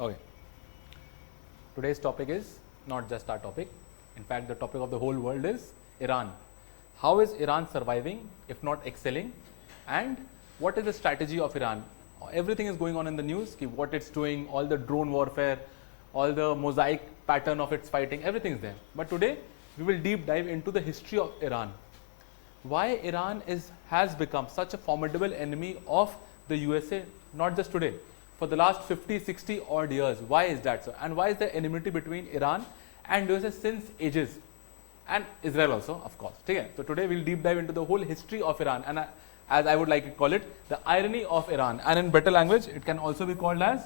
Okay. Today's topic is not just our topic. In fact, the topic of the whole world is Iran. How is Iran surviving, if not excelling? And what is the strategy of Iran? Everything is going on in the news, what it's doing, all the drone warfare, all the mosaic pattern of its fighting, everything is there. But today, we will deep dive into the history of Iran. Why Iran has become such a formidable enemy of the USA, not just today, for the last 50, 60 odd years. Why is that so? And why is there enmity between Iran and USA since ages? And Israel also, of course. Okay? So today we'll deep dive into the whole history of Iran, and as I would like to call it, the irony of Iran. And in better language, it can also be called as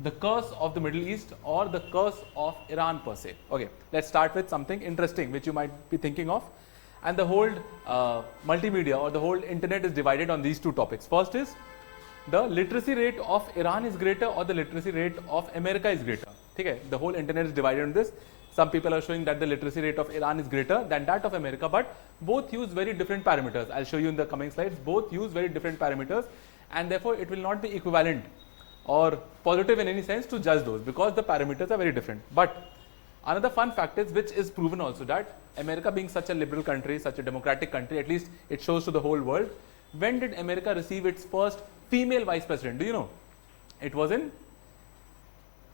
the curse of the Middle East or the curse of Iran per se. Okay, let's start with something interesting which you might be thinking of. And the whole multimedia or the whole internet is divided on these two topics. First is the literacy rate of Iran is greater or the literacy rate of America is greater. Okay, the whole internet is divided on this. Some people are showing that the literacy rate of Iran is greater than that of America, but both use very different parameters. I'll show you in the coming slides. Both use very different parameters, and therefore it will not be equivalent or positive in any sense to judge those, because the parameters are very different. But another fun fact is, which is proven also, that America being such a liberal country, such a democratic country, at least it shows to the whole world. When did America receive its first female vice president? Do you know? It was in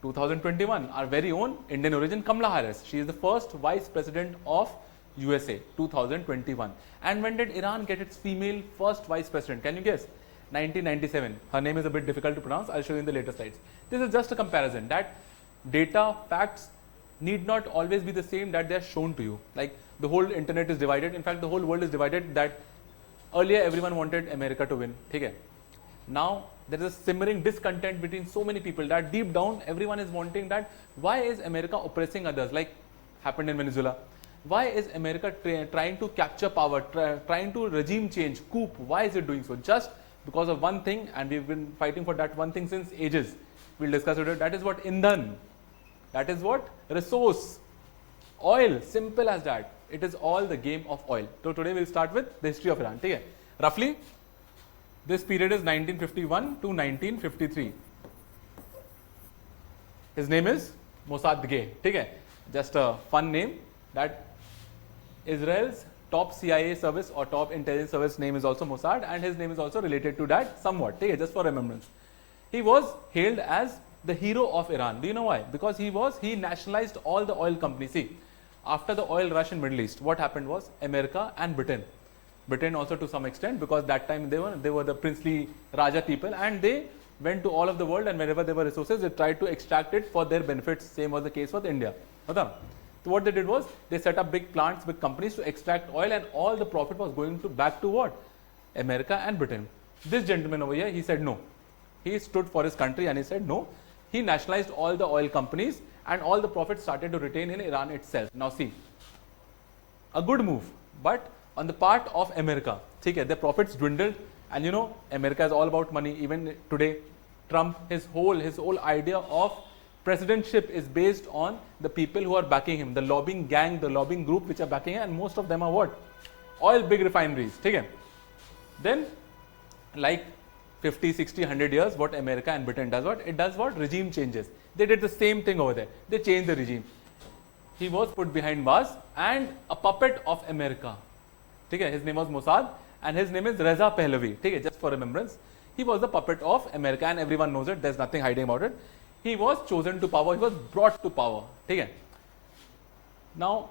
2021. Our very own Indian origin Kamala Harris. She is the first vice president of USA, 2021. And when did Iran get its female first vice president? Can you guess? 1997. Her name is a bit difficult to pronounce. I'll show you in the later slides. This is just a comparison that data, facts need not always be the same that they are shown to you. Like the whole internet is divided. In fact, the whole world is divided that earlier everyone wanted America to win. Okay. Now there is a simmering discontent between so many people that deep down everyone is wanting that why is America oppressing others, like happened in Venezuela? Why is America trying to capture power, trying to regime change, coup? Why is it doing so? Just because of one thing, and we've been fighting for that one thing since ages. We'll discuss it. That is what Indhan. That is what resource. Oil. Simple as that. It is all the game of oil. So today we'll start with the history of Iran. Okay. Roughly, this period is 1951 to 1953. His name is Mossadegh. Okay. Just a fun name. That Israel's top CIA service or top intelligence service name is also Mossad, and his name is also related to that somewhat. Okay, just for remembrance. He was hailed as the hero of Iran. Do you know why? Because he nationalized all the oil companies. See, after the oil rush in Middle East, what happened was America and Britain also to some extent, because that time they were the princely Raja people, and they went to all of the world, and wherever there were resources, they tried to extract it for their benefits. Same was the case with India. So what they did was they set up big plants, big companies to extract oil, and all the profit was going back to what? America and Britain. This gentleman over here, he said no. He stood for his country and he said no. He nationalized all the oil companies, and all the profits started to retain in Iran itself. Now see, a good move, but on the part of America, okay, their profits dwindled, and you know America is all about money. Even today, Trump, his whole idea of presidentship is based on the people who are backing him, the lobbying gang, the lobbying group which are backing him, and most of them are what? Oil big refineries. Okay. Then, like 50, 60, 100 years, what America and Britain does, what? It does what? Regime changes. They did the same thing over there. They changed the regime. He was put behind bars and a puppet of America. Okay. His name was Mossad, and his name is Reza Pahlavi. Okay. Just for remembrance. He was the puppet of America, and everyone knows it. There's nothing hiding about it. He was chosen to power, he was brought to power. Okay. Now,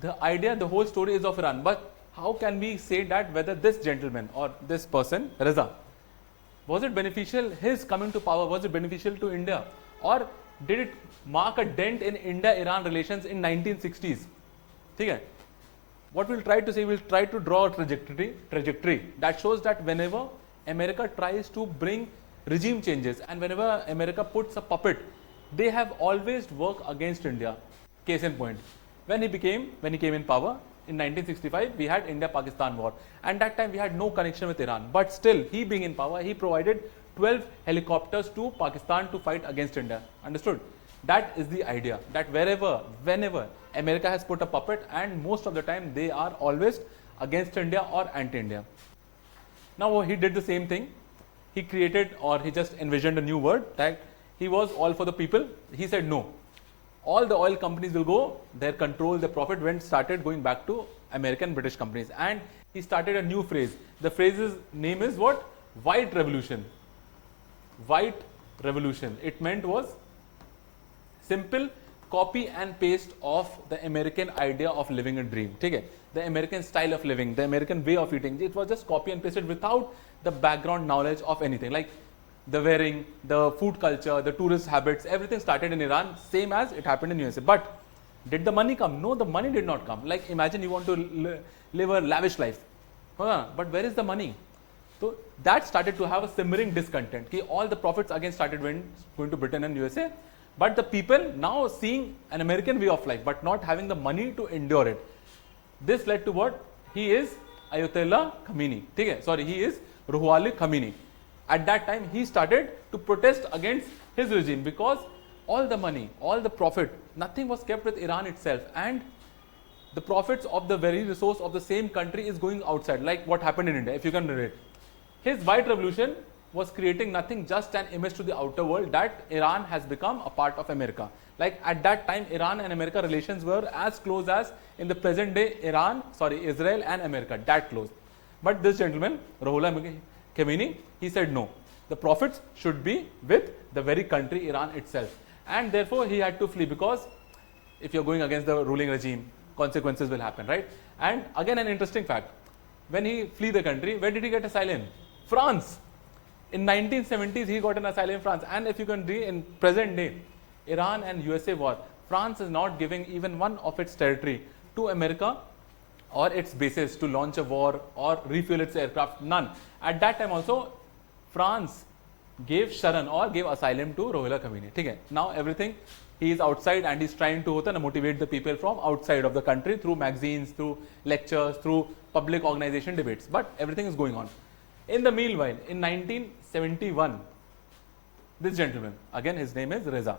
the idea, the whole story is of Iran, but how can we say that whether this gentleman or this person, Reza, was it beneficial, his coming to power, was it beneficial to India, or did it mark a dent in India-Iran relations in 1960s? Okay. What we'll try to say, we'll try to draw a trajectory that shows that whenever America tries to bring regime changes, and whenever America puts a puppet, they have always worked against India. Case in point, when he came in power in 1965, we had India-Pakistan war, and that time we had no connection with Iran. But still, he being in power, he provided 12 helicopters to Pakistan to fight against India. Understood? That is the idea, that whenever America has put a puppet, and most of the time they are always against India or anti-India. Now he did the same thing. He created, or he just envisioned a new word, that he was all for the people. He said no. All the oil companies will go, their control, their profit started going back to American British companies, and he started a new phrase. The phrase's name is what? White Revolution. White Revolution. It meant was simple copy and paste of the American idea of living a dream. Okay? The American style of living, the American way of eating. It was just copy and pasted without the background knowledge of anything. Like the wearing, the food culture, the tourist habits, everything started in Iran, same as it happened in USA. But did the money come? No, the money did not come. Like imagine you want to live a lavish life. But where is the money? So that started to have a simmering discontent. All the profits again started going to Britain and USA. But the people now seeing an American way of life, but not having the money to endure it. This led to what? He is Ayatollah Khomeini. Sorry, he is Ruhollah Khomeini. At that time, he started to protest against his regime because all the money, all the profit, nothing was kept with Iran itself, and the profits of the very resource of the same country is going outside, like what happened in India, if you can relate. His white revolution was creating nothing, just an image to the outer world that Iran has become a part of America. Like at that time, Iran and America relations were as close as in the present day Israel and America, that close. But this gentleman, Ruhollah Khomeini, he said no, the profits should be with the very country Iran itself, and therefore he had to flee, because if you're going against the ruling regime, consequences will happen, right? And again, an interesting fact, when he flee the country, where did he get asylum? France. In 1970s, he got an asylum in France. And if you can read in present day, Iran and USA war, France is not giving even one of its territory to America or its bases to launch a war or refuel its aircraft, none. At that time also, France gave Sharan or gave asylum to Ruhollah Khomeini. Now everything, he is outside and he's trying to motivate the people from outside of the country through magazines, through lectures, through public organization debates. But everything is going on. In the meanwhile, in 1971, this gentleman, again his name is Reza.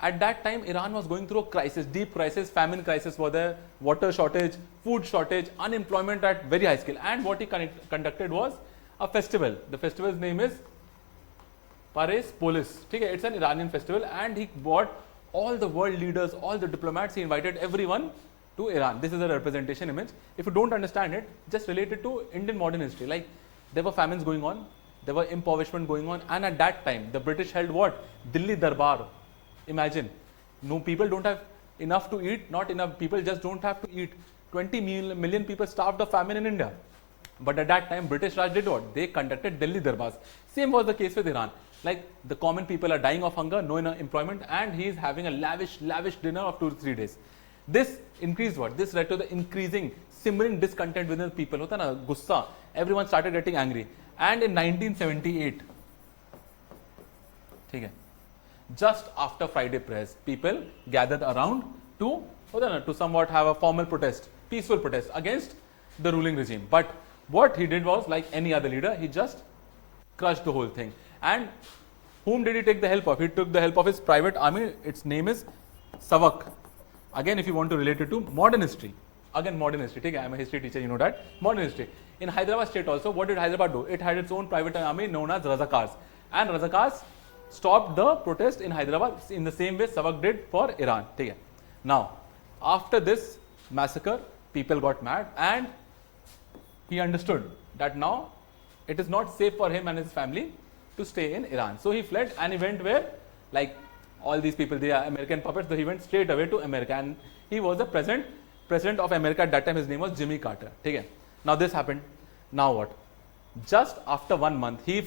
At that time, Iran was going through a crisis, deep crisis, famine crisis was there, water shortage, food shortage, unemployment at very high scale. And what he conducted was a festival. The festival's name is Paris Polis. It's an Iranian festival, and he brought all the world leaders, all the diplomats, he invited everyone to Iran. This is a representation image. If you don't understand it, just relate it to Indian modern history. Like there were famines going on, there were impoverishment going on, and at that time, the British held what? Delhi Darbar. Imagine, no, people don't have enough to eat, not enough, people just don't have to eat. 20 million people starved of famine in India. But at that time, British Raj did what? They conducted Delhi Darbars. Same was the case with Iran. Like the common people are dying of hunger, no employment, and he is having a lavish dinner of 2 to 3 days. This increased what? This led to the increasing, simmering discontent within the people. Hota na, gussa. Everyone started getting angry. And in 1978, just after Friday prayers, people gathered around to somewhat have a formal protest, peaceful protest against the ruling regime. But what he did was, like any other leader, he just crushed the whole thing. And whom did he take the help of? He took the help of his private army. Its name is Savak. Again, if you want to relate it to modern history, again modern history. I am a history teacher, you know that. Modern history. In Hyderabad state also, what did Hyderabad do? It had its own private army known as Razakars. And Razakars stopped the protest in Hyderabad in the same way Savak did for Iran. Now, after this massacre, people got mad, and he understood that now it is not safe for him and his family to stay in Iran. So he fled, and he went where? Like all these people, they are American puppets, so he went straight away to America, and he was the president of America at that time. His name was Jimmy Carter. Now this happened. Now what? Just after 1 month, he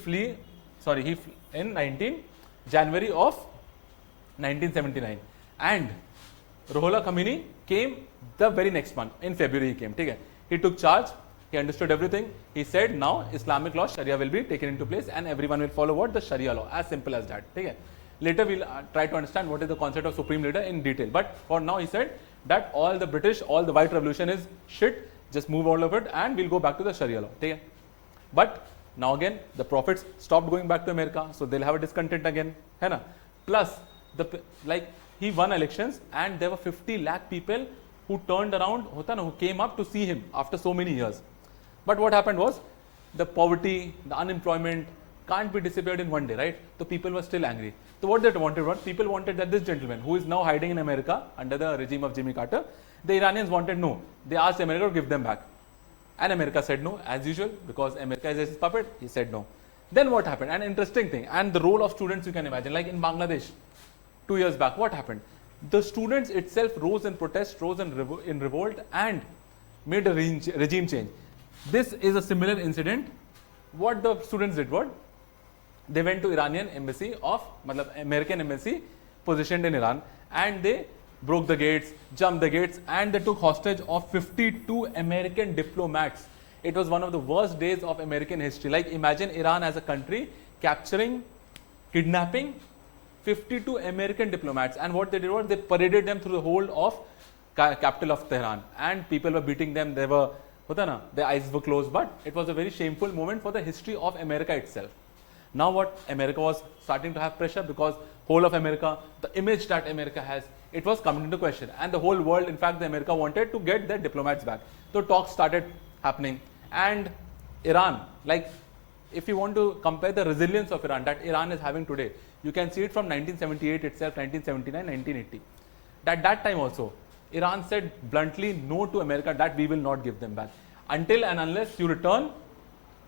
in January of 1979, and Ruhollah Khomeini came the very next month. In February he came. He took charge. He understood everything. He said now Islamic law, Sharia will be taken into place, and everyone will follow what? The Sharia law. As simple as that. Later we'll try to understand what is the concept of supreme leader in detail. But for now he said that all the British, all the white revolution is shit. Just move all of it, and we'll go back to the Sharia law. But now again, the profits stopped going back to America, so they'll have a discontent again. Plus, he won elections, and there were 50 lakh people who turned around, who came up to see him after so many years. But what happened was, the poverty, the unemployment, can't be disappeared in one day, right? So people were still angry. So what they wanted was, people wanted that this gentleman who is now hiding in America under the regime of Jimmy Carter, the Iranians wanted no. They asked America to give them back. And America said no, as usual, because America is his puppet, he said no. Then what happened? An interesting thing, and the role of students you can imagine, like in Bangladesh, 2 years back, what happened? The students itself rose in protest, rose in revolt, and made a regime change. This is a similar incident. What the students did, what? They went to Iranian embassy American embassy positioned in Iran, and they broke the gates, jumped the gates, and they took hostage of 52 American diplomats. It was one of the worst days of American history. Like, imagine Iran as a country capturing, kidnapping 52 American diplomats, and what they did was they paraded them through the whole of capital of Tehran, and people were beating them. They were, their eyes were closed, but it was a very shameful moment for the history of America itself. Now what? America was starting to have pressure, because whole of America, the image that America has, it was coming into question, and the whole world, in fact, the America wanted to get their diplomats back. So talks started happening, and Iran, like, if you want to compare the resilience of Iran that Iran is having today, you can see it from 1978 itself, 1979, 1980. At that time also, Iran said bluntly no to America, that we will not give them back. Until and unless you return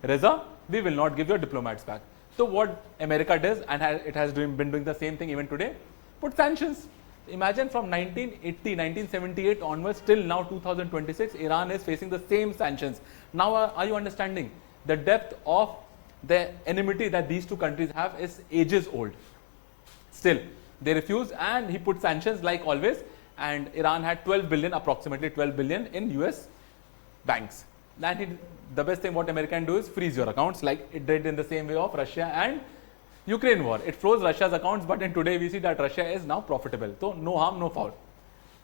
Reza, we will not give your diplomats back. So what America does, and it has been doing the same thing even today, put sanctions. Imagine from 1980, 1978 onwards till now 2026, Iran is facing the same sanctions. Now are you understanding? The depth of the enmity that these two countries have is ages old. Still, they refuse, and he put sanctions like always, and Iran had 12 billion, approximately 12 billion in US banks. Then the best thing what America can do is freeze your accounts, like it did in the same way of Russia and Ukraine war. It froze Russia's accounts, but in today we see that Russia is now profitable. So no harm, no foul.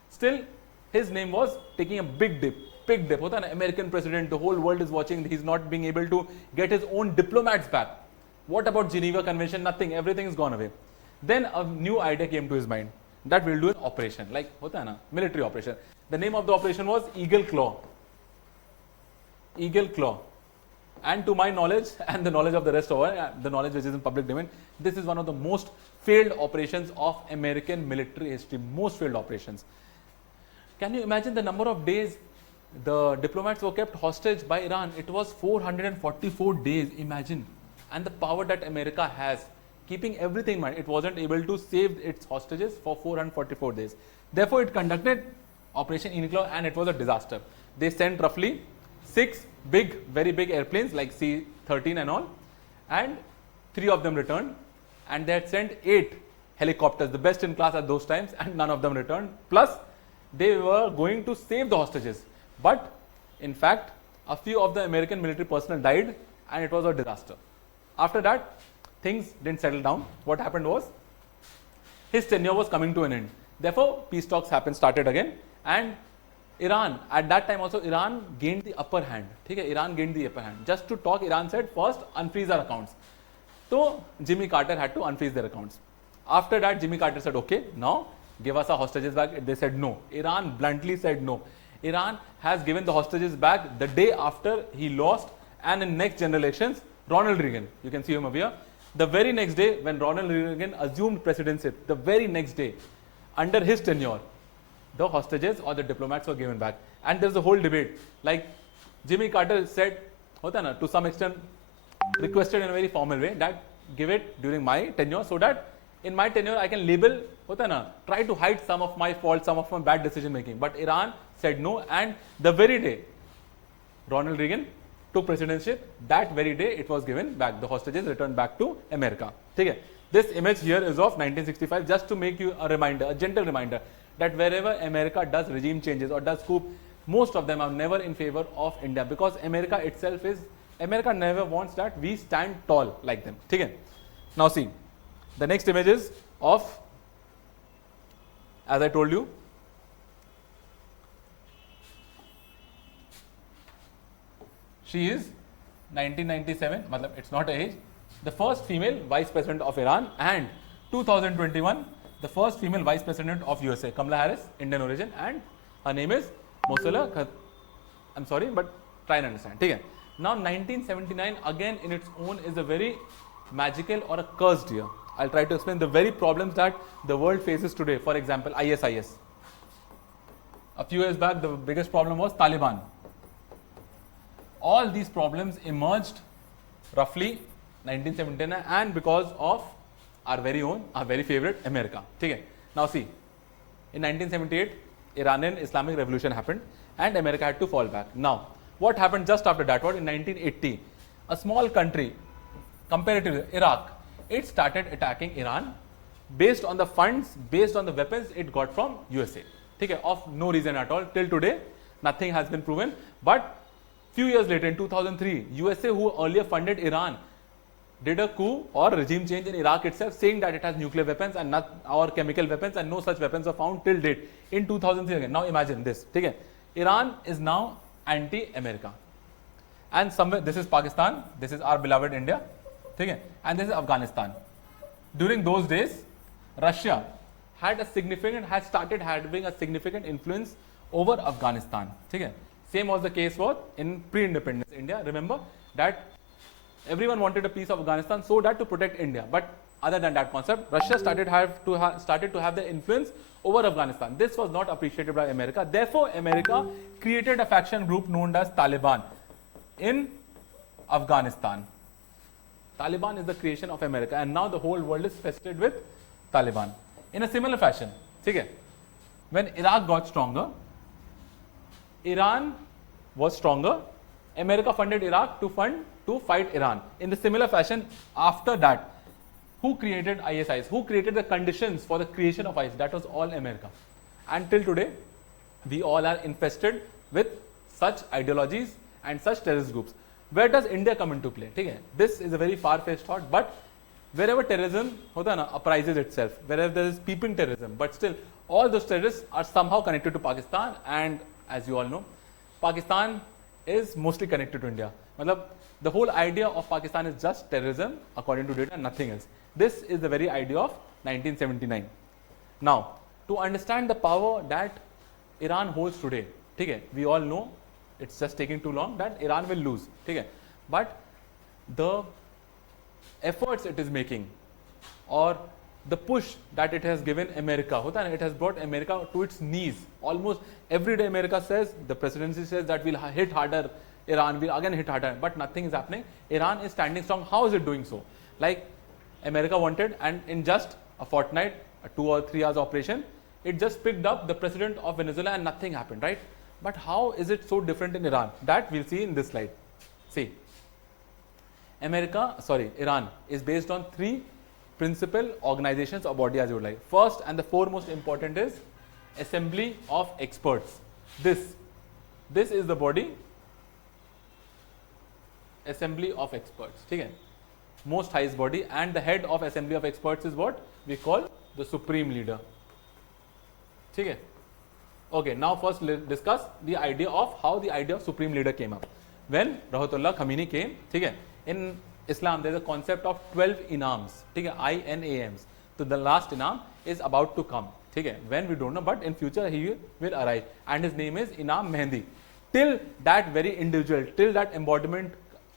Still, his name was taking a big dip. An American president, the whole world is watching, he's not being able to get his own diplomats back. What about Geneva Convention? Nothing, everything is gone away. Then a new idea came to his mind, that we'll do an operation, like military operation. The name of the operation was Eagle Claw. Eagle Claw. And to my knowledge, and the knowledge of the rest of the knowledge which is in public domain, this is one of the most failed operations of American military history, most failed operations. Can you imagine the number of days the diplomats were kept hostage by Iran? It was 444 days, imagine. And the power that America has, keeping everything in mind, it wasn't able to save its hostages for 444 days. Therefore, it conducted Operation Eagle Claw, and it was a disaster. They sent roughly 6 very big airplanes like C-13 and all, and 3 of them returned, and they had sent 8 helicopters, the best in class at those times, and none of them returned. Plus, they were going to save the hostages, but in fact, a few of the American military personnel died, and it was a disaster. After that, things didn't settle down. What happened was, his tenure was coming to an end. Therefore, peace talks started again, and Iran, at that time also, Iran gained the upper hand. Iran gained the upper hand. Just to talk, Iran said, first, unfreeze our accounts. So, Jimmy Carter had to unfreeze their accounts. After that, Jimmy Carter said, okay, now give us our hostages back. They said no. Iran bluntly said no. Iran has given the hostages back the day after he lost, and in next general elections, Ronald Reagan, you can see him over here, the very next day when Ronald Reagan assumed presidency, the very next day, under his tenure, the hostages or the diplomats were given back. And there's a whole debate. Like Jimmy Carter said, to some extent, requested in a very formal way that give it during my tenure, so that in my tenure I can label, try to hide some of my faults, some of my bad decision making. But Iran said no, and the very day Ronald Reagan took presidency, that very day it was given back. The hostages returned back to America. This image here is of 1965, just to make you a reminder, a gentle reminder, that wherever America does regime changes or does coup, most of them are never in favor of India, because America itself is, America never wants that we stand tall like them. Now see, the next image is of, as I told you, she is 1997, it's not a age, the first female vice president of Iran, and 2021, the first female vice president of USA, Kamala Harris, Indian origin, and her name is Mosala. I'm sorry, but try and understand. Now 1979 again in its own is a very magical or a cursed year? I'll try to explain the very problems that the world faces today. For example, ISIS. A few years back, the biggest problem was Taliban. All these problems emerged roughly 1979 and because of our very own, our very favorite America. Okay. Now see, in 1978, Iranian Islamic Revolution happened and America had to fall back. Now, what happened just after that? What in 1980, a small country, comparatively Iraq, it started attacking Iran based on the funds, based on the weapons it got from USA. Okay, of no reason at all. Till today, nothing has been proven. But few years later, in 2003, USA, who earlier funded Iran, did a coup or regime change in Iraq itself, saying that it has nuclear weapons and not or chemical weapons, and no such weapons are found till date in 2003 again. Now imagine this. Okay, Iran is now anti-America, and somewhere this is Pakistan, this is our beloved India, okay, and this is Afghanistan. During those days, Russia had started having a significant influence over Afghanistan. Okay. Same was the case was in pre-independence India. Remember that everyone wanted a piece of Afghanistan so that to protect India. But other than that concept, Russia started to have the influence over Afghanistan. This was not appreciated by America. Therefore, America created a faction group known as Taliban in Afghanistan. Taliban is the creation of America, and now the whole world is fested with Taliban. In a similar fashion, okay, when Iraq got stronger, Iran was stronger. America funded Iraq to fight Iran. In the similar fashion, after that, who created ISIS? Who created the conditions for the creation of ISIS? That was all America. Until today, we all are infested with such ideologies and such terrorist groups. Where does India come into play? Okay? This is a very far-fetched thought, but wherever terrorism uprises itself, wherever there is peeping terrorism, but still all those terrorists are somehow connected to Pakistan, and as you all know, Pakistan is mostly connected to India. The whole idea of Pakistan is just terrorism according to data and nothing else. This is the very idea of 1979. Now, to understand the power that Iran holds today, okay, we all know it's just taking too long that Iran will lose. Okay, but the efforts it is making or the push that it has given America, it has brought America to its knees. Almost every day America says, the presidency says that we'll hit harder Iran, we'll again hit harder, but nothing is happening. Iran is standing strong. How is it doing so? Like America wanted, and in just a fortnight, a 2 or 3 hours operation, it just picked up the president of Venezuela and nothing happened, right? But how is it so different in Iran? That we'll see in this slide. See, Iran is based on 3 principal organizations or body, as you would like. First and the foremost important is Assembly of Experts. This is the body, Assembly of Experts. Okay? Most highest body, and the head of Assembly of Experts is what we call the Supreme Leader. Okay? Okay, now first let's discuss the idea of how the idea of Supreme Leader came up. When Ruhollah Khomeini came, okay, in Islam there is a concept of 12 inams, okay, INAMs. So the last inam is about to come, okay, when we don't know, but in future he will arrive, and his name is Inam Mehdi. Till that very individual, till that embodiment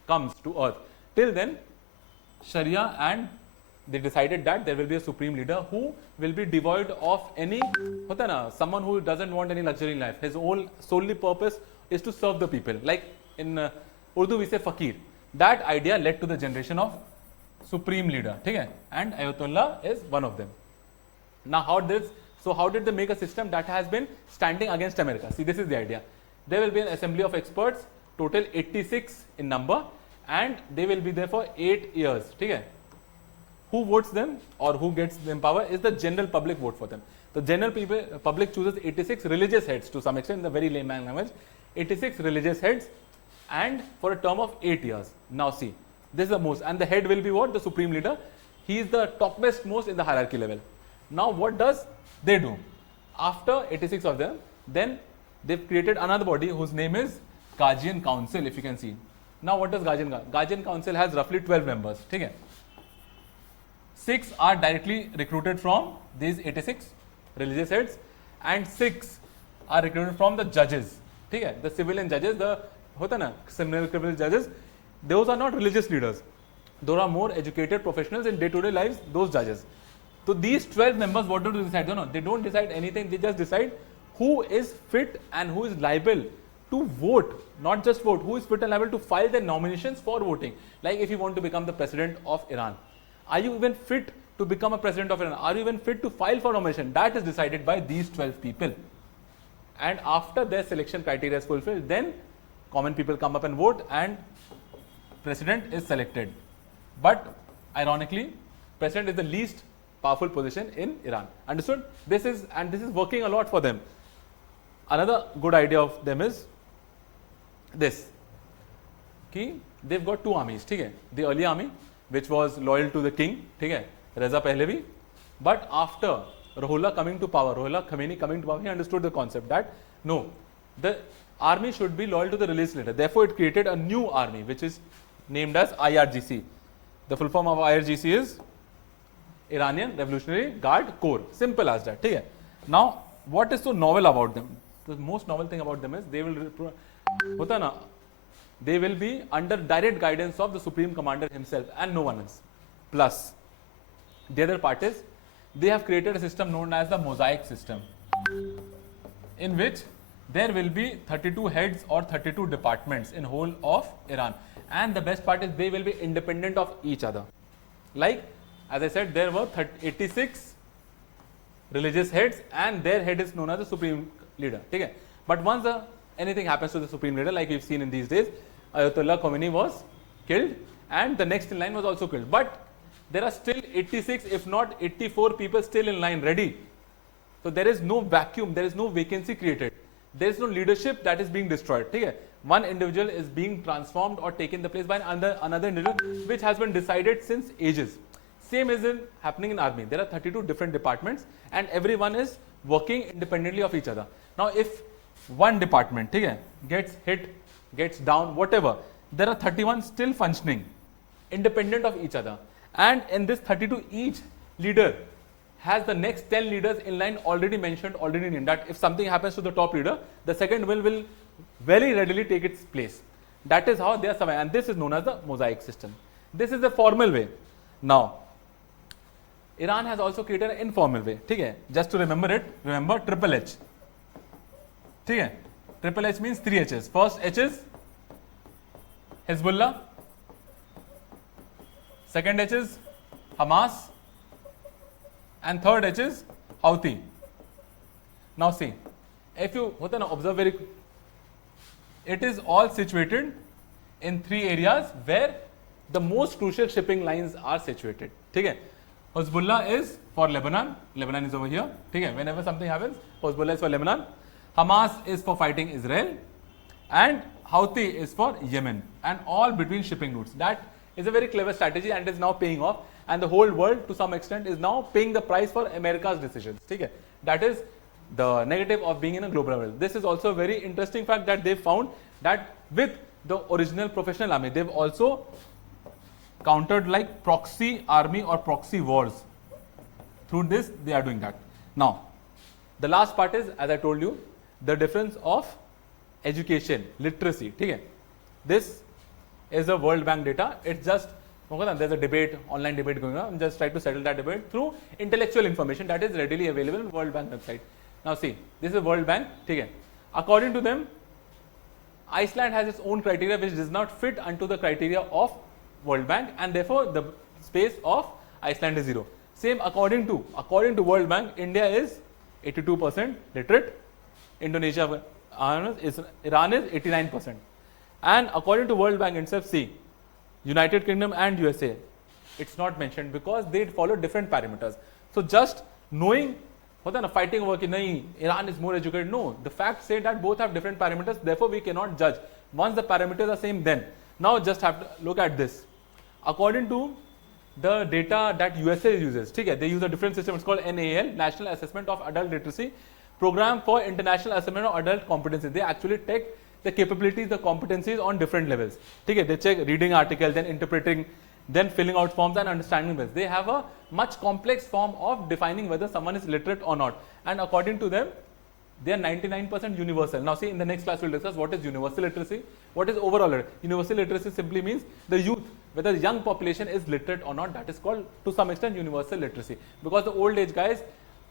comes to earth, till then Sharia, and they decided that there will be a supreme leader who will be devoid of any, someone who doesn't want any luxury in life. His whole solely purpose is to serve the people. Like in Urdu we say fakir. That idea led to the generation of supreme leader, okay? And Ayatollah is one of them. Now how did they make a system that has been standing against America? See, this is the idea. There will be an assembly of experts, total 86 in number, and they will be there for 8 years, okay? Who votes them or who gets them power is the general public vote for them. The general public chooses 86 religious heads, to some extent in the very layman language, 86 religious heads, and for a term of 8 years. Now see, this is the most, and the head will be what? The supreme leader. He is the topmost most in the hierarchy level. Now what does they do? After 86 of them, then they've created another body whose name is Guardian Council, if you can see. Now what does Guardian Council has roughly 12 members, okay? 6 are directly recruited from these 86 religious heads, and 6 are recruited from the judges, okay? The civilian judges, the criminal judges, those are not religious leaders. There are more educated professionals in day-to-day lives, those judges. So these 12 members, what do they decide? No, they don't decide anything. They just decide who is fit and who is liable to vote, not just vote, who is fit and liable to file their nominations for voting. Like if you want to become the president of Iran, are you even fit to become a president of Iran? Are you even fit to file for nomination? That is decided by these 12 people. And after their selection criteria is fulfilled, then common people come up and vote and president is selected. But ironically, president is the least powerful position in Iran. Understood? This is working a lot for them. Another good idea of them is this. They've got two armies. The early army, which was loyal to the king, Reza Pahlavi. But after Ruhollah coming to power, Ruhollah Khomeini coming to power, he understood the concept that no, the army should be loyal to the religious leader. Therefore, it created a new army, which is named as IRGC. The full form of IRGC is Iranian Revolutionary Guard Corps. Simple as that. Now, what is so novel about them? The most novel thing about them is they will be under direct guidance of the Supreme Commander himself and no one else. Plus, the other part is they have created a system known as the mosaic system, in which there will be 32 heads or 32 departments in whole of Iran. And the best part is they will be independent of each other. Like, as I said, there were 86 religious heads and their head is known as the supreme leader. But once anything happens to the supreme leader, like we've seen in these days, Ayatollah Khomeini was killed and the next in line was also killed. But there are still 86, if not 84 people still in line ready. So there is no vacuum, there is no vacancy created. There is no leadership that is being destroyed. One individual is being transformed or taken the place by another individual, which has been decided since ages. Same is happening in army. There are 32 different departments and everyone is working independently of each other. Now, if one department gets hit, gets down, whatever, there are 31 still functioning, independent of each other. And in this 32, each leader has the next 10 leaders in line already mentioned, already named, that if something happens to the top leader, the second will very readily take its place. That is how they are surviving, and this is known as the mosaic system. This is the formal way. Now, Iran has also created an informal way. Just to remember it, remember triple H. Triple H means 3 H's. First H is Hezbollah. Second H is Hamas. And third H is Houthi. Now see, if you observe it is all situated in 3 areas where the most crucial shipping lines are situated. Hezbollah is for Lebanon. Lebanon is over here. Whenever something happens, Hezbollah is for Lebanon. Hamas is for fighting Israel. And Houthi is for Yemen. And all between shipping routes. That is a very clever strategy and is now paying off. And the whole world to some extent is now paying the price for America's decisions. That is the negative of being in a global world. This is also a very interesting fact that they found that with the original professional army, they've also countered like proxy army or proxy wars. Through this, they are doing that. Now, the last part is, as I told you, the difference of education, literacy. This is a World Bank data. It's just, there's a debate, online debate going on. I'm just trying to settle that debate through intellectual information that is readily available on World Bank website. Now see, this is World Bank. According to them, Iceland has its own criteria which does not fit unto the criteria of World Bank, and therefore the space of Iceland is 0. Same according to World Bank, India is 82% literate, Indonesia, Iran is 89%. And according to World Bank itself, see, United Kingdom and USA, it's not mentioned because they follow different parameters. So just knowing fighting over Iran is more educated, no, the facts say that both have different parameters, therefore we cannot judge. Once the parameters are same, then. Now just have to look at this. According to the data that USA uses, they use a different system, it's called NAL, National Assessment of Adult Literacy Program for International Assessment of Adult Competencies. They actually take the capabilities, the competencies on different levels. They check reading articles, then interpreting, then filling out forms and understanding this. They have a much complex form of defining whether someone is literate or not. And according to them, they are 99% universal. Now see, in the next class we'll discuss what is universal literacy, what is overall literacy. Universal literacy simply means the youth, whether the young population is literate or not. That is called to some extent universal literacy, because the old age guys,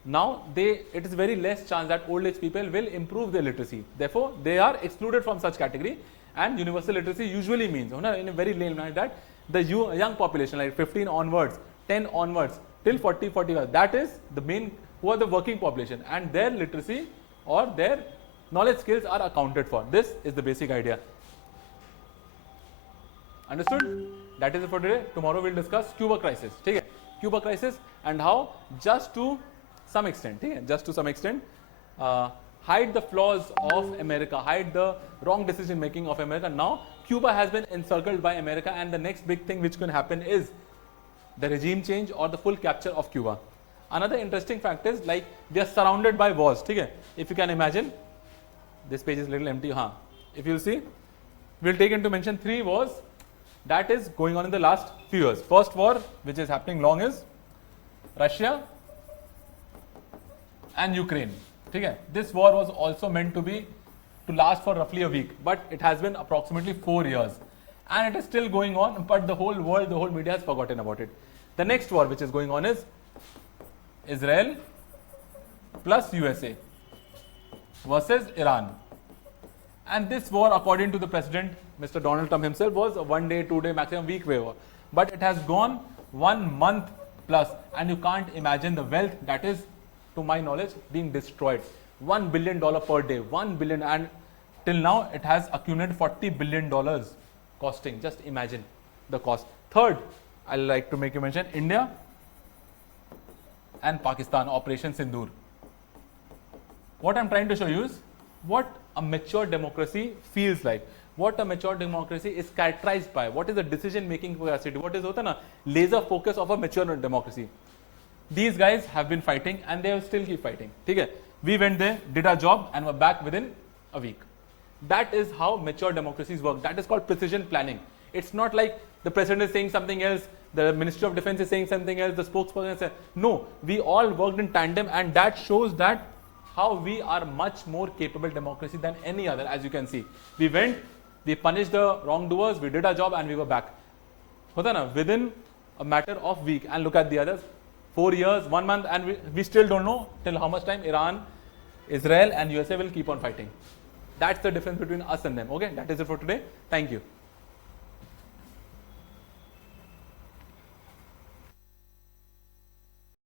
now it is very less chance that old age people will improve their literacy, therefore they are excluded from such category. And universal literacy usually means, in a very lame manner, that the young population like 15 onwards, 10 onwards till 40, 45, that is the main, who are the working population, and their literacy or their knowledge skills are accounted for. This is the basic idea. Understood? That is it for today. Tomorrow we'll discuss Cuba crisis. Okay? Cuba crisis, and how just to some extent, hide the flaws of America, hide the wrong decision making of America. Now Cuba has been encircled by America, and the next big thing which can happen is the regime change or the full capture of Cuba. Another interesting fact is, like, they are surrounded by wars. Okay? If you can imagine, this page is a little empty. If you see, we'll take into mention 3 wars that is going on in the last few years. First war which is happening long is Russia and Ukraine. Okay? This war was also meant to last for roughly a week, but it has been approximately 4 years, and it is still going on, but the whole world, the whole media has forgotten about it. The next war which is going on is Israel plus USA versus Iran. And this war, according to the president, Mr. Donald Trump himself, was a 1 day, 2 day, maximum week war. But it has gone 1 month plus, and you can't imagine the wealth that is, to my knowledge, being destroyed. $1 billion per day, 1 billion, and till now it has accumulated $40 billion costing. Just imagine the cost. Third, I like to make you mention India and Pakistan, Operation Sindoor. What I'm trying to show you is what a mature democracy feels like, what a mature democracy is characterized by, what is the decision making capacity, what is laser focus of a mature democracy. These guys have been fighting, and they will still keep fighting. Okay? We went there, did our job, and were back within a week. That is how mature democracies work. That is called precision planning. It's not like the president is saying something else, the Ministry of Defense is saying something else, the spokesperson is saying, no, we all worked in tandem, and that shows that how we are much more capable democracy than any other. As you can see, we went, we punished the wrongdoers, we did our job, and we were back. Within a matter of week. And look at the others, 4 years, 1 month, and we still don't know till how much time Iran, Israel and USA will keep on fighting. That's the difference between us and them. Okay, that is it for today. Thank you.